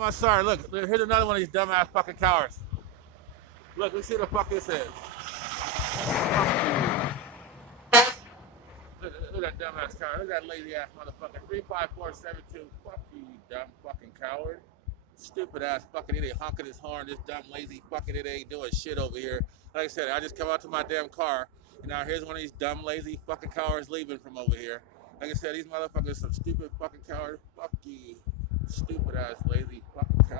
I'm sorry. Look, here's another one of these dumbass fucking cowards. Look, let's see what the fuck this is. Fuck you. Look at that dumbass coward. Look at that lazy ass motherfucker. 35472. Fuck you, you dumb fucking coward. Stupid ass fucking idiot honking his horn. This dumb lazy fucking idiot ain't doing shit over here. Like I said, I just come out to my damn car, and now here's one of these dumb lazy fucking cowards leaving from over here. Like I said, these motherfuckers some stupid fucking cowards. Fuck you. Stupid ass lazy fucking coward.